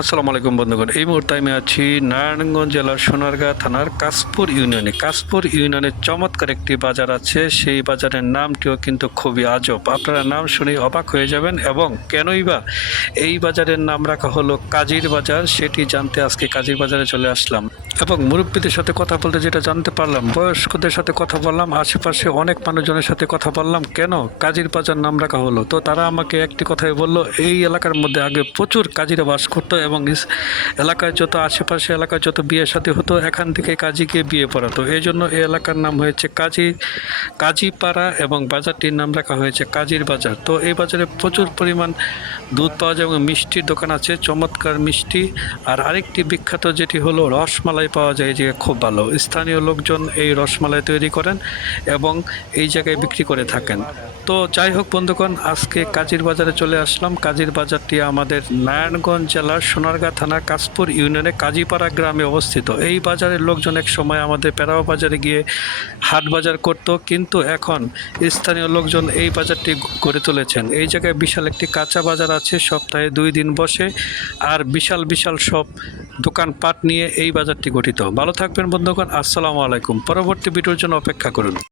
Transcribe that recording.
আসসালামু আলাইকুম বন্ধুগণ। এই মুহূর্তে আমি আছি নারায়ণগঞ্জ জেলার সোনারগাঁ থানার কাশপুর ইউনিয়নে। কাশপুর ইউনিয়নে চমৎকার একটি বাজার আছে, সেই বাজারের নামটিও কিন্তু খুবই আজব। আপনারা নাম শুনে অবাক হয়ে যাবেন, এবং কেনই বা এই বাজারের নাম রাখা হলো কাজীর বাজার, সেটি জানতে আজকে কাজীর বাজারে চলে আসলাম। এবং মুরব্বীদের সাথে কথা বলতে যেটা জানতে পারলাম, বয়স্কদের সাথে কথা বললাম, আশেপাশে অনেক মানুষজনের সাথে কথা বললাম কেন কাজীর বাজার নাম রাখা হলো। তো তারা আমাকে একটি কথাই বলল, এই এলাকার মধ্যে আগে প্রচুর কাজীরা বাস করতো, এবং এলাকায় যত আশেপাশে এলাকায় যত বিয়ে শাদী হতো এখান থেকে কাজীকে বিয়ে পড়াতো। এই জন্য এই এলাকার নাম হয়েছে কাজীপাড়া, এবং বাজারটির নাম রাখা হয়েছে কাজীর বাজার। তো এই বাজারে প্রচুর পরিমাণ দুধ পাওয়া যায় এবং মিষ্টির দোকান আছে, চমৎকার মিষ্টি। আর আরেকটি বিখ্যাত যেটি হলো রসমালাই পাওয়া যায়, যে খুব ভালো। স্থানীয় লোকজন এই রসমালাই তৈরি করেন এবং এই জায়গায় বিক্রি করে থাকেন। তো যাই হোক বন্ধুগণ, আজকে কাজীর বাজারে চলে আসলাম। কাজীর বাজারটি আমাদের নারায়ণগঞ্জ জেলার সোনারগাঁ থানার কাশপুর ইউনিয়নে কাজীপাড়া গ্রামে অবস্থিত। এই বাজারের লোকজন এক সময় আমাদের পেরাও বাজারে গিয়ে হাট বাজার করত, কিন্তু এখন স্থানীয় লোকজন এই বাজারটি গড়ে তুলেছেন। এই জায়গায় বিশাল একটি কাঁচা বাজার আছে, সপ্তাহে 2 দিন বসে, আর বিশাল বিশাল সব দোকানপাট নিয়ে এই বাজারটি গঠিত। ভালো থাকবেন বন্ধুগণ, আসসালামু আলাইকুম। পরবর্তী ভিডিওর জন্য অপেক্ষা করুন।